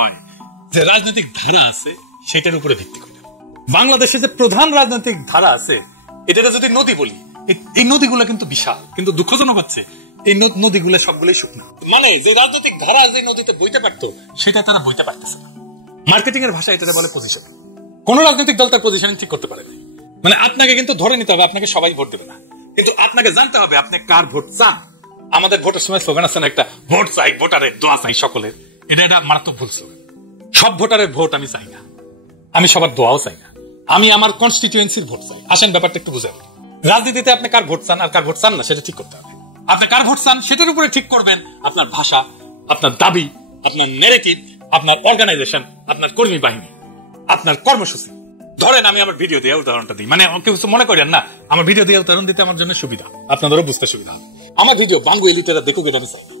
হয় যে রাজনৈতিক ধারা আছে সেটার উপরে ভিত্তি করে। বাংলাদেশে যে প্রধান রাজনৈতিক ধারা আছে এটা যদি নদী বলি, এই নদীগুলো কিন্তু বিশাল, কিন্তু দুঃখজনক হচ্ছে এই নদীগুলো সবগুলোই শুকনো। মানে যে রাজনৈতিক ধারা যে নদীতে বইতে পারতো সেটা তারা বইতে পারতেছে না। মার্কেটিং এর ভাষায় এটা বলে পজিশন। কোন রাজনৈতিক দল তার পজিশন ঠিক করতে পারে না। মানে আপনাকে কিন্তু ধরে নিতে হবে আপনাকে সবাই ভোট দেবে না, কিন্তু আপনাকে জানতে হবে আপনি কার ভোট চান। আমাদের ভোটের সময় স্লোগান আছে না একটা, ভোট চাই ভোটারের, দোয়া চাই সকলের। এটা মারাত্মক ভুল স্লোগান। সব ভোটারের ভোট আমি চাই না, আমি সবার দোয়াও চাই না, আমি আমার কনস্টিটিউয়েন্সির ভোট চাই। আসেন ব্যাপারটা একটু বুঝেন। রাজনীতিতে আপনি কার ভোট চান আর কার ভোট চান না সেটা ঠিক করতে হবে। আপনি কার ভোট চান সেটার উপরে ঠিক করবেন আপনার ভাষা, আপনার দাবি, আপনার নেগেটিভ, আপনার অর্গানাইজেশন, আপনার কর্মী বাহিনী, আপনার কর্মসূচি। ধরেন আমি আমার ভিডিও দিয়ে উদাহরণটা দিই, মানে কেউ মনে করেন না আমার ভিডিও দিয়ে উদাহরণ দিতে আমার জন্য সুবিধা, আপনাদেরও বুঝতে সুবিধা। আমার ভিডিও বাঙ্গু এলিটেরা দেখুক এটা আমি চাই না।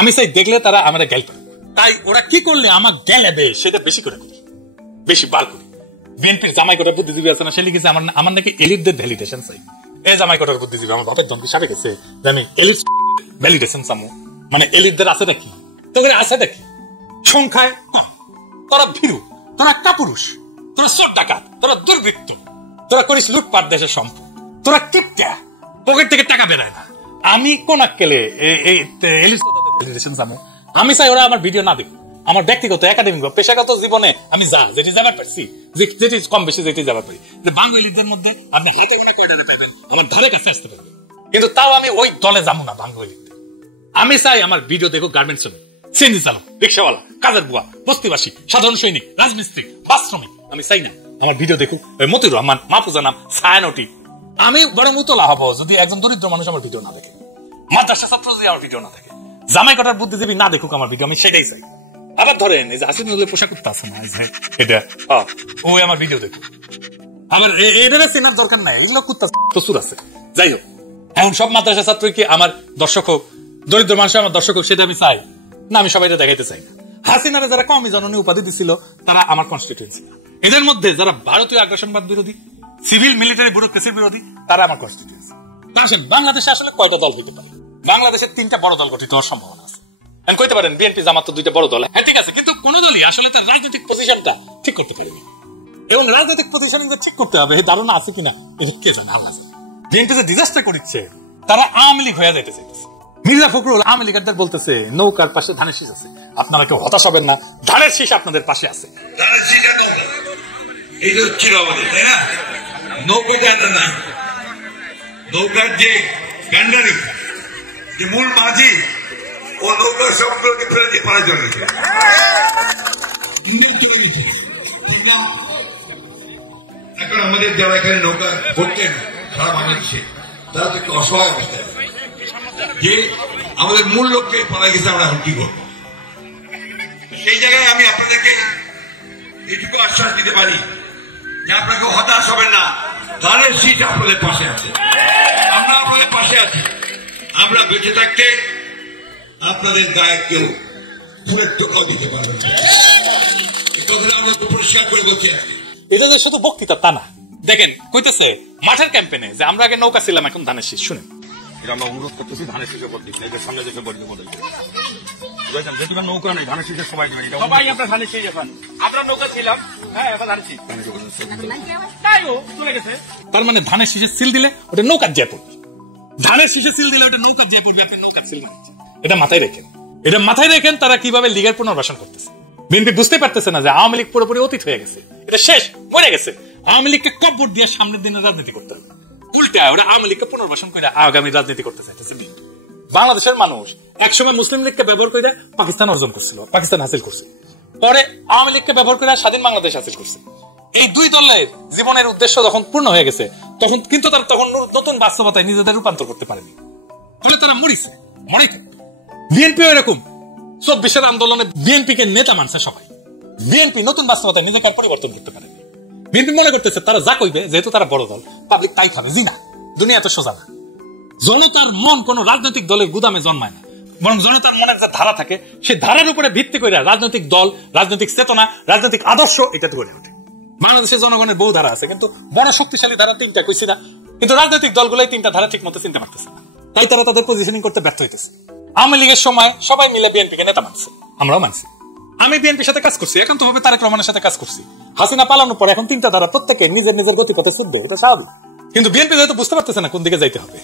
আমি চাই দেখলে তারা আমার গ্যাল পাবে। তাই ওরা কি করলে আমার গ্যালাবে সেটা বেশি করে করি, বেশি বার করি। বিএনপির জামাই কোটার বুদ্ধিজীবী আছে না, সে লিখেছে আমার নাকি এলিটদের ভ্যালিডেশন চাই। এই জামাই কোটার বুদ্ধিজীবী আমার বাপের দমকি সাথে গেছে যে আমি এলিট ভ্যালিডেশন চামো। মানে এলিটদের আছে নাকি, তোকে আছে নাকি? সংখ্যায় কম, তোরা ভীরু, তোরা কাপুরুষ, তোরা চোর ডাকাত, তোরা দুর্বৃত্ত, তোরা করিস লুটপাট দেশের সম্পদ, তোরা কিপটা, পকেট থেকে টাকা বেরোয় না। আমি কোন আক্কেলে আমি চাই ওরা আমার ভিডিও না দেখুক। আমার ব্যক্তিগত একাডেমিক বা পেশাগত জীবনে আমি যেটি যাবার পারছি, যেটি কম বেশি যেটি যাবার পারি, বাঙালিদের মধ্যে আপনি হাতে করে কয়টা পাইবেন, আমার ধারে কাছে আসতে পারবেন। কিন্তু তাও আমি ওই দলে যাবো না বাঙালিতে। আমি চাই আমার ভিডিও দেখুক গার্মেন্টস শ্রমিক, সিএনজি চালক, রিক্সাওয়ালা, কাজের বুয়া, বস্তিবাসী, সাধারণ সৈনিক, রাজমিস্ত্রি, বাস শ্রমিক। আমি চাই না আমার ভিডিও দেখুক মতিউর রহমান, মাহফুজা নাম, ছায়ানটি। আমি বরং উতলা হবো যদি একজন দরিদ্র মানুষ আমার ভিডিও না দেখে, মাদ্রাসা ছাত্র যদি আমার ভিডিও না দেখে, জামাই কটার বুদ্ধিজীবী না দেখুক আমার ভিডিও। আমি সেটাই চাই। আবার ধরেন এই যে হাসিনুলের পোশাক করতে আছে না, এটা ওই আমার ভিডিও দেখুক। আমার এটা চেনার দরকার নাই, এগুলো কুত্তা প্রচুর আছে। যাই হোক, এখন সব মাদ্রাসা ছাত্র কি আমার দর্শক হোক, দরিদ্র মানুষ আমার দর্শক হোক, সেটা আমি চাই না। আমি সবাই দেখাইতে চাই না। হাসিনারে যারা কমি জননী উপাধি দিছিল তারা আমার কনস্টিটিউয়েন্সি না। এদের মধ্যে যারা ভারতীয় আগ্রাসনবাদ বিরোধী, সিভিল মিলিটারি ব্যুরোক্রেসির বিরোধী, তারা আমার কনস্টিটিউয়েন্সি। বাংলাদেশে আসলে কয়টা দল হতে পারে? বাংলাদেশের 3টা বড় দল গঠিত হওয়ার সম্ভাবনা আছে। কইতে পারেন বিএনপি জামাত তো 2টা বড় দল, হ্যাঁ ঠিক আছে, কিন্তু কোন দলই আসলে তার রাজনৈতিক পজিশনটা ঠিক করতে পারেনি। এবং রাজনৈতিক পজিশনিং ঠিক করতে হবে এই ধারণা আছে কিনা কে জানে। বিএনপি যে ডিজাস্টার করছে তারা আওয়ামী লীগ হয়ে যাইতে চাইতেছে। মির্জা ফখরুল আওয়ামী লীগারদের বলতেছে নৌকার পাশে ধানের শীষ আছে, আপনারা কেউ হতাশ হবেন না, ধানের শীষ আপনাদের পাশে আছে। এই যে ছিল আমাদের, তাই না? নৌকা না, নৌকার যে ক্যান্ডারি, যে মূল মাঝি, ও নৌকা সবগুলো ফেলে দিয়ে পাড়ায় চলে গেছে। এখন আমাদের যারা এখানে নৌকা করতেন সারা বাংলাদেশে, তারা তো একটু অসহায় অবস্থায়, যে আমাদের মূল লক্ষ্যে পাড়ায় গেছে, আমরা এখন কি করবো? সেই জায়গায় আমি আপনাদেরকে এটুকু আশ্বাস দিতে পারি যে আপনাকে হতাশ হবেন না, ধানের শীষ আপনাদের পাশে আছে, আমরা আপনাদের পাশে আছি। আমরা বেঁচে থাকতে আপনাদের গায়ে কেউ ফুলের টোকাও দিতে পারবেন না, এই কথাটা আমরা তো পরিষ্কার করে বলছি। এটা যে শুধু বক্তৃতা তা না, দেখেন কইতেছে মাঠের ক্যাম্পেনে যে আমরা আগে নৌকা ছিলাম এখন ধানের শীষ। শুনেন, এটা আমরা অনুরোধ করতেছি ধানের শীষে ভোট দিতে, এদের সামনে দেখে ভোট বলে যেটা নৌকা নেই ধানের শীষের সবাই সবাই আপনার ধানের শীষ, এখন আমরা নৌকা ছিলাম, হ্যাঁ এখন ধানের শীষ চলে গেছে। তার মানে ধানের শীষে সিল দিলে ওটা নৌকার জিয়া পড়বে, ধানের শীষে সিল দিলে ওটা নৌকার জিয়া পড়বে, আপনি নৌকার সিল মারছেন। এটা মাথায় রেখেন, এটা মাথায় রেখেন তারা কিভাবে লীগের পুনর্বাসন করতেছে। বিএনপি বুঝতে পারতেছে না যে আওয়ামী লীগ পুরোপুরি অতীত হয়ে গেছে, এটা শেষ, মরে গেছে। আওয়ামী লীগকে কব্বর দিয়ে সামনের দিনে রাজনীতি করতে হবে, উল্টা ওরা আওয়ামী লীগকে পুনর্বাসন করে আগামী রাজনীতি করতে চাইতেছে। বাংলাদেশের মানুষ একসময় মুসলিম লীগকে ব্যবহার করে পাকিস্তান অর্জন করছিল, পাকিস্তান হাসিল করছে, পরে আওয়ামী লীগকে ব্যবহার করে স্বাধীন বাংলাদেশ হাসিল করছে। এই দুই দলের জীবনের উদ্দেশ্য যখন পূর্ণ হয়ে গেছে তখন কিন্তু তারা তখন নতুন বাস্তবতায় নিজেদের রূপান্তর করতে পারেনি, ফলে তারা মরিছে। বিএনপি এরকম 24-এর আন্দোলনে বিএনপি কে নেতা মানছে সবাই। বিএনপি নতুন বাস্তবতায় নিজেকে পরিবর্তন করতে পারেনি। বিএনপি মনে করতেছে তারা যা কইবে, যেহেতু তারা বড় দল, পাবলিক তাই খাবে। জি না, দুনিয়া এত সোজা না। জনতার মন কোন রাজনৈতিক দলের গুদামে জন্মায় না, বরং জনতার মনের যে ধারা থাকে সেই ধারার উপরে ভিত্তি করে রাজনৈতিক দল, রাজনৈতিক চেতনা, রাজনৈতিক আদর্শ এটা গড়ে ওঠে। বাংলাদেশের জনগণের বহু ধারা আছে, কিন্তু বড় শক্তিশালী ধারা 3টা কইছি না, কিন্তু রাজনৈতিক দলগুলো 3টা ধারা ঠিক মতো চিনতে পারতেছে না, তাই তারা তাদের পজিশনিং করতে ব্যর্থ হইতেছে। আওয়ামী লীগের সময় সবাই মিলে বিএনপি কে নেতা মানছে, আমরাও মানছি। আমি বিএনপির সাথে কাজ করছি, এখন তো হবে তারেক রহমানের সাথে কাজ করছি। হাসিনা পালানোর পর এখন 3টা ধারা প্রত্যেকে নিজের নিজের গতিপথে ছুটবে, এটা স্বাভাবিক। কিন্তু বিএনপি হয়তো বুঝতে পারতেছে না কোন দিকে যাইতে হবে,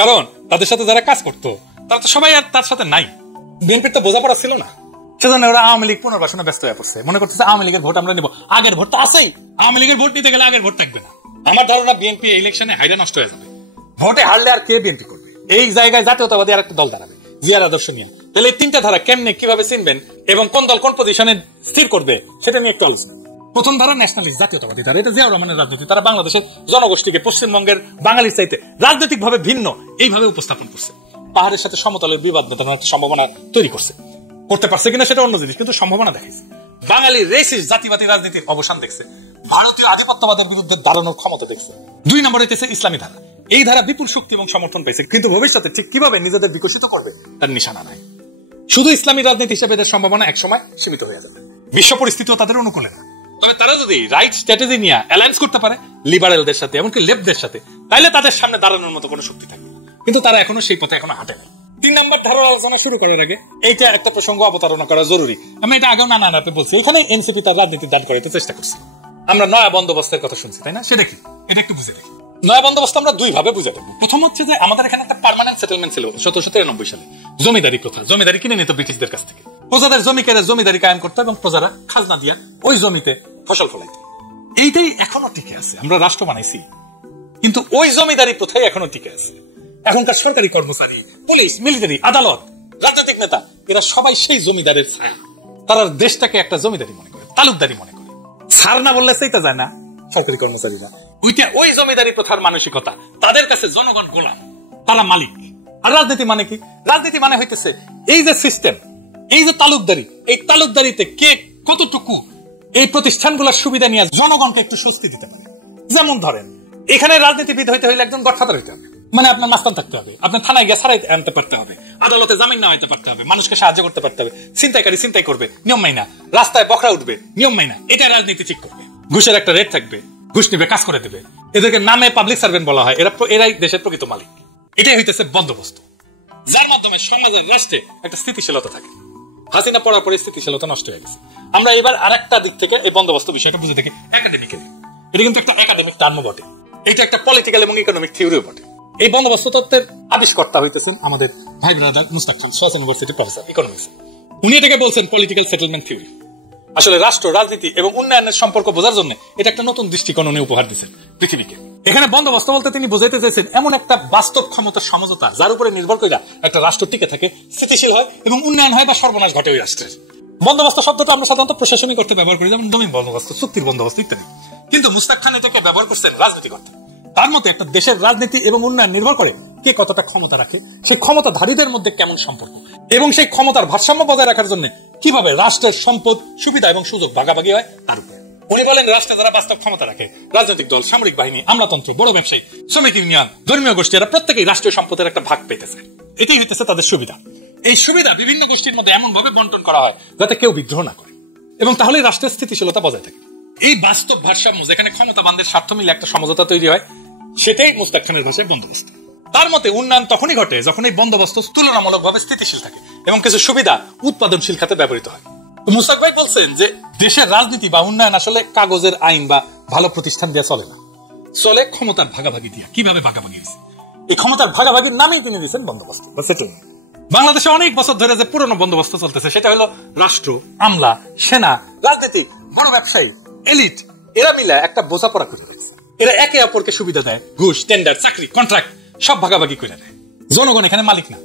কারণ তাদের সাথে যারা কাজ করতো তারা তো সবাই আর তার সাথে নাই। বিএনপির তো বোঝাপড়া ছিল না, সেজন্য ওরা আওয়ামী লীগ পুনর্বাসনে ব্যস্ত হয়ে পড়ছে। মনে করতেছে আওয়ামী লীগের ভোট আমরা নিব, আগের ভোট তো আছেই, আওয়ামী লীগের ভোট নিতে গেলে আগের ভোট থাকবে না। আমার ধারণা বিএনপি ইলেকশনে হাইডা নষ্ট হয়ে যাবে, ভোটে হারলে আর কে বিএনপি করবে? এই জায়গায় জাতীয়তাবাদী আর একটা দল দাঁড়াবে জিয়ার আদর্শ নিয়ে। তাহলে 3টা ধারা কেমনে কিভাবে চিনবেন এবং কোন দল কোন পজিশনে স্থির করবে সেটা নিয়ে একটু আলোচনা। প্রথম ধারা ন্যাশনালিস্ট, জাতীয়তাবাদী ধারা, এটা জিয়াউর রহমানের রাজনীতি। তারা বাংলাদেশের জনগোষ্ঠীকে পশ্চিমবঙ্গের বাঙালির চাইতে রাজনৈতিক ভাবে ভিন্ন এইভাবে উপস্থাপন করছে। পাহাড়ের সাথে সমতলের বিবাদ মেটানোর একটা সম্ভাবনা তৈরি করছে, করতে পারছে কিনা সেটা অন্য জিনিস, কিন্তু সম্ভাবনা দেখাইছে। বাঙালি রেসিস্ট জাতিবাদী রাজনীতির অবসান দেখছে, ভারতীয় আধিপত্যবাদের বিরুদ্ধে দাঁড়ানোর ক্ষমতা দেখছে। 2 নম্বর হইতেছে ইসলামী ধারা। এই ধারা বিপুল শক্তি এবং সমর্থন পেয়েছে, কিন্তু ভবিষ্যতে ঠিক কিভাবে নিজেদের বিকশিত করবে তার নিশানা নাই। শুধু ইসলামী রাজনীতি হিসেবে এদের সম্ভাবনা একসময় সীমিত হয়ে যাবে, বিশ্ব পরিস্থিতিও তাদের অনুকূলে না। তবে তারা যদি রাইট স্ট্র্যাটেজি নিয়ে অ্যালায়েন্স করতে পারে লিবারেলদের সাথে, এমনকি লেফটদের সাথে, তাহলে তাদের সামনে দাঁড়ানোর মতো কোনো শক্তি থাকবে, কিন্তু তারা এখনো সেই পথে এখনো হাঁটে নাই। 3 নম্বর ধারার আলোচনা শুরু করার আগে এইটা একটা প্রসঙ্গ অবতারণা করা জরুরি। আমি এটা আগেও নানাতে বলছি, এখানে এনসিপি তার রাজনীতি দাঁড় করাতে চেষ্টা করছে। আমরা নয়া বন্দোবস্তের কথা শুনছি, তাই না? সেটা কি? এটা একটু বুঝে দেখি। নয়া বন্দোবস্ত আমরা 2 ভাবে বুঝে দেবো। প্রথম হচ্ছে যে আমাদের এখানে একটা পার্মানেন্ট সেটেলমেন্ট ছিল 1793 সালে, জমিদারি প্রথা। জমিদারি কিনে নিত ব্রিটিশদের কাছ থেকে, প্রজাদের জমি কেড়ে জমিদারি কায়েম করতো এবং প্রজারা খাজনা দিয়া ওই জমিতে ফসল ফলাইত। এইটাই এখনো টিকে আছে। আমরা রাষ্ট্র বানাইছি, কিন্তু ওই জমিদারি প্রথাই এখনো টিকে আছে। এখনকার সরকারি কর্মচারী, পুলিশ, মিলিটারি, আদালত, রাজনৈতিক নেতা, এরা সবাই সেই জমিদারের ছায়া। তারা দেশটাকে একটা জমিদারি মনে করে, তালুকদারি মনে করে। ছাড় না বললে সেইটা যায় না সরকারি কর্মচারীরা। ওই জমিদারি প্রথার মানসিকতা, তাদের কাছে জনগণ গোলাম, তারা মালিক। আর রাজনীতি মানে কি? রাজনীতি মানে হইতেছে এই যে সিস্টেম, এই যে তালুকদারি, এই তালুকদারিতে কে কতটুকু এই প্রতিষ্ঠানগুলোর সুবিধা নিয়ে জনগণকে একটু স্বস্তি দিতে পারে। যেমন ধরেন, এখানে রাজনীতিবিদ হইতে হইলে একজন গডফাদার হইতে হবে, মানে আপনার মাস্তান থাকতে হবে, আপনার থানায় গিয়ে ছাড়াই আনতে পারতে হবে, আদালতে জামিন না হইতে পারতে হবে, মানুষকে সাহায্য করতে পারতে হবে, ছিনতাইকারী ছিনতাই করবে নিয়ম মাইনা, রাস্তায় বকরা উঠবে নিয়ম মাইনা, এটা রাজনীতি ঠিক করবে। ঘুষের একটা রেট থাকবে, ঘুষ নিবে, কাজ করে দেবে। এদেরকে নামে পাবলিক সার্ভেন্ট বলা হয়, এরাই দেশের প্রকৃত মালিক। এটাই হইতেছে বন্দোবস্ত, যার মাধ্যমে সমাজের রাষ্ট্রে একটা স্থিতিশীলতা থাকে। হাসিনা পড়ার পরে স্থিতিশীলতা নষ্ট হয়ে গেছে। আমরা এবার আরেকটা দিক থেকে এই বন্দোবস্ত বিষয়টা বুঝে দেখি একাডেমিক্যালি। এটা কিন্তু একটা একাডেমিক টার্ম বটে, এটা একটা পলিটিক্যাল এবং ইকোনমিক থিওরিও বটে। এই বন্দোবস্ত তত্ত্বের আবিষ্কর্তা হইতেছেন আমাদের ভাই ব্রাদার মুস্তাক খান, সোয়াস ইউনিভার্সিটির প্রফেসর ইকোনমিক্স। উনি এটাকে বলছেন পলিটিক্যাল সেটেলমেন্ট থিওরি। আসলে রাষ্ট্র, রাজনীতি এবং উন্নয়নের সম্পর্ক বোঝার জন্য এটা একটা নতুন দৃষ্টিকোণ উনি উপহার দিচ্ছেন পৃথিবীকে। এখানে বন্দোবস্ত বলতে তিনি বুঝাইতে চেয়েছেন এমন একটা বাস্তব ক্ষমতার সমঝোতা, যার উপরে নির্ভর করে একটা রাষ্ট্র টিকে থাকে, স্থিতিশীল হয় এবং উন্নয়ন হয় বা সর্বনাশ ঘটে ওই রাষ্ট্রের। বন্দোবস্ত শব্দটা আমরা সাধারণত প্রশাসনিক অর্থে ব্যবহার করি, যেমন জমিন বন্দোবস্ত, চুক্তির বন্দোবস্ত ইত্যাদি। কিন্তু মুস্তাক খান এটাকে ব্যবহার করছেন রাজনীতিক অর্থে। তার মতে একটা দেশের রাজনীতি এবং উন্নয়ন নির্ভর করে কে কতটা ক্ষমতা রাখে, সেই ক্ষমতাধারীদের মধ্যে কেমন সম্পর্ক, এবং সেই ক্ষমতার ভারসাম্য বজায় রাখার জন্য কিভাবে রাষ্ট্রের সম্পদ, সুবিধা এবং সুযোগ ভাগাভাগি হয় তার উপরে। উনি বলেন রাষ্ট্রে যারা বাস্তব ক্ষমতা রাখে, রাজনৈতিক দল, সামরিক বাহিনী, আমলাতন্ত্র, বড় ব্যবসায়ী, শ্রমিক ইউনিয়ন, ধর্মীয় গোষ্ঠী, এরা প্রত্যেকেই রাষ্ট্রীয় সম্পদের একটা ভাগ পেতেছে। এটাই হইতেছে তাদের সুবিধা। এই সুবিধা বিভিন্ন গোষ্ঠীর মধ্যে এমন ভাবে বন্টন করা হয় যাতে কেউ বিদ্রোহ না করে, এবং তাহলে রাষ্ট্রের স্থিতিশীলতা বজায় থাকে। এই বাস্তব ভারসাম্য, যেখানে ক্ষমতাবানদের স্বার্থ মিলে একটা সমঝোতা তৈরি হয়, সেটাই মুস্তাক খানের ভাষায় বন্দোবস্ত। তার মতে উন্নয়ন তখনই ঘটে যখন এই বন্দোবস্ত তুলনামূলকভাবে স্থিতিশীল থাকে এবং কিছু সুবিধা উৎপাদনশীল খাতে ব্যবহৃত হয়। মুস্তাক ভাই বলছেন যে দেশের রাজনীতি বা উন্নয়ন আসলে কাগজের আইন বা ভালো প্রতিষ্ঠান দিয়ে চলে না, চলে ক্ষমতার ভাগাভাগি দিয়ে। কিভাবে ভাগাভাগি হয়েছে? এই ক্ষমতার ভাগাভাগির নামেই তিনি দিয়েছেন বন্দোবস্ত বা সেটেলমেন্ট। বাংলাদেশে অনেক বছর ধরে যে পুরনো বন্দোবস্ত চলতেছে, সেটা হলো রাষ্ট্র, আমলা, সেনা, রাজনীতি, বড় ব্যবসায়ী, এলিট, এরা মিলে একটা বোঝাপড়া করে দিয়েছে। এরা একে অপরকে সুবিধা দেয়, ঘুষ, টেন্ডার, চাকরি, কন্ট্রাক্ট সব ভাগাভাগি করে দেয়। জনগণ এখানে মালিক না,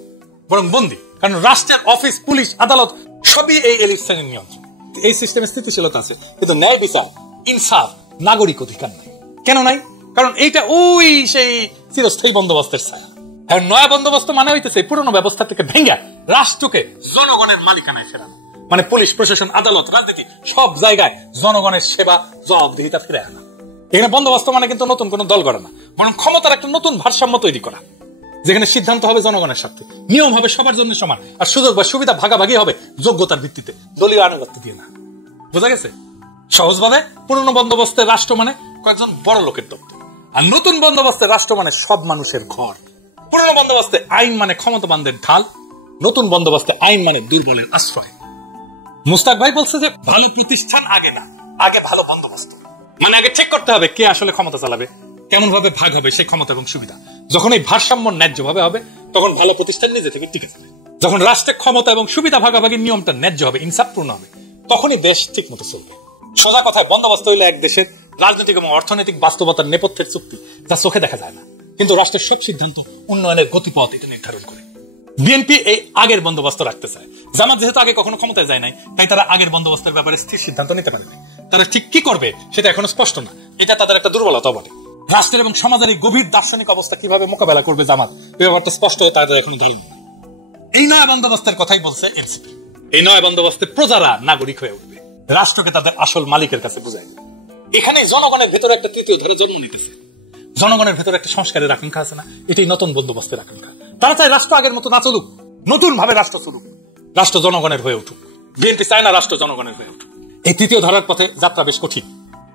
বরং বন্দী, কারণ রাষ্ট্রের অফিস, পুলিশ, আদালত সবই এই এলিট শ্রেণীর নিয়ন্ত্রণ। এই সিস্টেমে স্থিতিশীলতা আছে, কিন্তু ন্যায় বিচার, ইনসাফ, নাগরিক অধিকার নাই। কেন নাই? কারণ এইটা ওই সেই চিরস্থায়ী বন্দোবস্তের ছায়া। আর নয়া বন্দোবস্ত মানে হইতেছে পুরনো ব্যবস্থা থেকে ভেঙে রাষ্ট্রকে জনগণের মালিকানায় ফেরানো, মানে পুলিশ, প্রশাসন, আদালত, রাজনীতি সব জায়গায় জনগণের সেবা, জবাবদিহিতা ফিরে আনা। এখানে বন্দোবস্ত মানে কিন্তু নতুন কোন দল গড়া না, বরং ক্ষমতার একটা নতুন ভারসাম্য তৈরি করা, যেখানে সিদ্ধান্ত হবে জনগণের স্বার্থে, নিয়ম হবে সবার জন্য সমান, আর সুযোগ বা সুবিধা ভাগাভাগি হবে যোগ্যতার ভিত্তিতে, দলীয় আনুগত্য দিয়ে না। বোঝা গেছে? সহজভাবে পুরনো বন্দোবস্তের রাষ্ট্র মানে কয়েকজন বড় লোকের দপ্তর, আর নতুন বন্দোবস্তের রাষ্ট্র মানে সব মানুষের ঘর। পুরনো বন্দোবস্তে আইন মানে ক্ষমতাবানদের ঢাল, নতুন বন্দোবস্তে আইন মানে দুর্বলের আশ্রয়। মুস্তাক ভাই বলছে যে ভালো প্রতিষ্ঠান আগে না, আগে ভালো বন্দোবস্ত। মানে আগে ঠিক করতে হবে কে আসলে ক্ষমতা চালাবে, কেমন ভাবে ভাগ হবে সেই ক্ষমতা এবং সুবিধা। যখন এই ভারসাম্য ন্যায্য ভাবে হবে তখন ভালো প্রতিষ্ঠান নিজে থেকে টিকে যাবে। যখন রাষ্ট্রের ক্ষমতা এবং সুবিধা ভাগাভাগির নিয়মটা ন্যায্য হবে, ইনসাফপূর্ণ হবে, তখনই দেশ ঠিক মতো চলবে। সোজা কথায় বন্দোবস্ত হইলে এক দেশের রাজনৈতিক এবং অর্থনৈতিক বাস্তবতার নেপথ্যের চুক্তি, যা চোখে দেখা যায় না, কিন্তু রাষ্ট্রের সব সিদ্ধান্ত উন্নয়নের গতিপথ এটা নির্ধারণ করে। বিএনপি এই আগের বন্দোবস্ত রাখতে চায়। জামাত যেহেতু আগে কখনো ক্ষমতায় যায় নাই, তাই তারা আগের বন্দোবস্তের ব্যাপারে স্থির সিদ্ধান্ত নিতে পারে নাই। তারা ঠিক কি করবে সেটা এখনো স্পষ্ট না, এটা তাদের একটা দুর্বলতা বটে। রাষ্ট্রের এবং সমাজের এই গভীর দার্শনিক অবস্থা কিভাবে মোকাবেলা করবে জামাত, এই ব্যাপারটা স্পষ্ট হয়ে তাদের এখন ধারণা। এই নয়া বন্দোবস্তের কথাই বলছে এনসিপি। এই নয়া বন্দোবস্তে প্রজারা নাগরিক হয়ে উঠবে, রাষ্ট্রকে তাদের আসল মালিকের কাছে বুঝাই দেবে। এখানে জনগণের ভেতরে একটা তৃতীয় ধারা জন্ম নিতেছে। জনগণের ভেতরে একটা সংস্কারের আকাঙ্ক্ষা আছে না, এটাই নতুন বন্দোবস্তের আকাঙ্ক্ষা। তারা চায় রাষ্ট্র আগের মতো না চলুক, নতুন ভাবে রাষ্ট্র চলুক, রাষ্ট্র জনগণের হয়ে উঠুক। বিএনপি চায় না রাষ্ট্র জনগণের হয়ে উঠুক। এই তৃতীয় ধারার পথে যাত্রা বেশ কঠিন।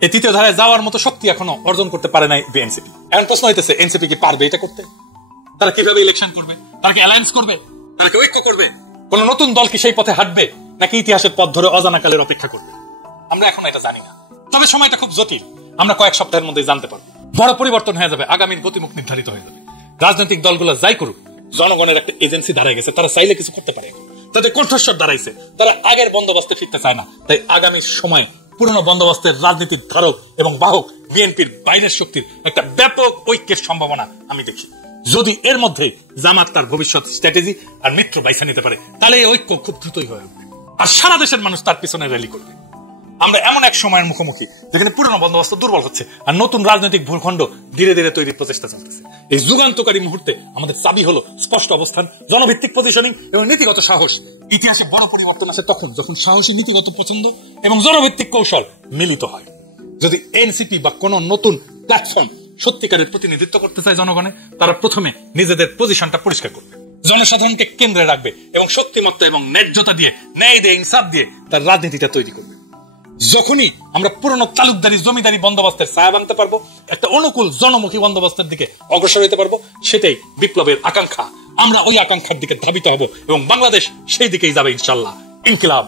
এই তৃতীয় ধারায় যাওয়ার মতো শক্তি এখনো অর্জন করতে পারে নাই এনসিপি। এখন প্রশ্ন হইতেছে এনসিপি কি পারবে এটা করতে? তারা কিভাবে ইলেকশন করবে? তারা কি অ্যালায়েন্স করবে? তারা কি ঐক্য করবে? কোন নতুন দল কি সেই পথে হাঁটবে, নাকি ইতিহাসের পথ ধরে অজানা কালের অপেক্ষা করবে? আমরা এখন এটা জানি না, তবে সময়টা খুব জটিল। আমরা কয়েক সপ্তাহের মধ্যে জানতে পারবো। বড় পরিবর্তন হয়ে যাবে, আগামীর গতিমুখ নির্ধারিত হয়ে যাবে। রাজনৈতিক দলগুলো যাই করুক, জনগণের একটা এজেন্সি দাঁড়ায় গেছে, তারা চাইলে কিছু করতে পারে। তাদের কণ্ঠস্বর দাঁড়াইছে, তারা আগের বন্দোবস্তে ফিরতে চায় না। তাই আগামী সময়ে পুরনো বন্দোবস্তের রাজনীতির ধারক এবং বাহক বিএনপির বাইরের শক্তির একটা ব্যাপক ঐক্যের সম্ভাবনা আমি দেখি। যদি এর মধ্যে জামাত তার ভবিষ্যৎ স্ট্র্যাটেজি আর মিত্র বাইছা নিতে পারে, তাহলে এই ঐক্য খুব দ্রুতই হয়ে উঠবে আর সারা দেশের মানুষ তার পিছনে র্যালি করবে। আমরা এমন এক সময়ের মুখোমুখি যেখানে পুরনো বন্দোবস্ত দুর্বল হচ্ছে আর নতুন রাজনৈতিক ভূখণ্ড ধীরে ধীরে তৈরির প্রচেষ্টা চলতেছে। এই যুগান্তকারী মুহূর্তে আমাদের চাবি হলো স্পষ্ট অবস্থান, জনভিত্তিক পজিশনিং এবং নীতিগত সাহস। ইতিহাসে বড় পরিবর্তন আসে তখন যখন সাহসী নীতিগত পছন্দ এবং জনভিত্তিক কৌশল মিলিত হয়। যদি এনসিপি বা কোন নতুন প্ল্যাটফর্ম সত্যিকারের প্রতিনিধিত্ব করতে চায় জনগণে, তারা প্রথমে নিজেদের পজিশনটা পরিষ্কার করবে, জনসাধারণকে কেন্দ্রে রাখবে এবং শক্তিমত্তা এবং ন্যায্যতা দিয়ে, ন্যায় দিয়ে, ইনসাফ দিয়ে তার রাজনীতিটা তৈরি করবে। যখনই আমরা পুরনো তালুকদারি জমিদারি বন্দোবস্তের ছায়া ভাঙতে পারবো, একটা অনুকূল জনমুখী বন্দোবস্তের দিকে অগ্রসর হতে পারবো, সেটাই বিপ্লবের আকাঙ্ক্ষা। আমরা ওই আকাঙ্ক্ষার দিকে ধাবিত হব এবং বাংলাদেশ সেই দিকেই যাবে ইনশাআল্লাহ। ইনকিলাব।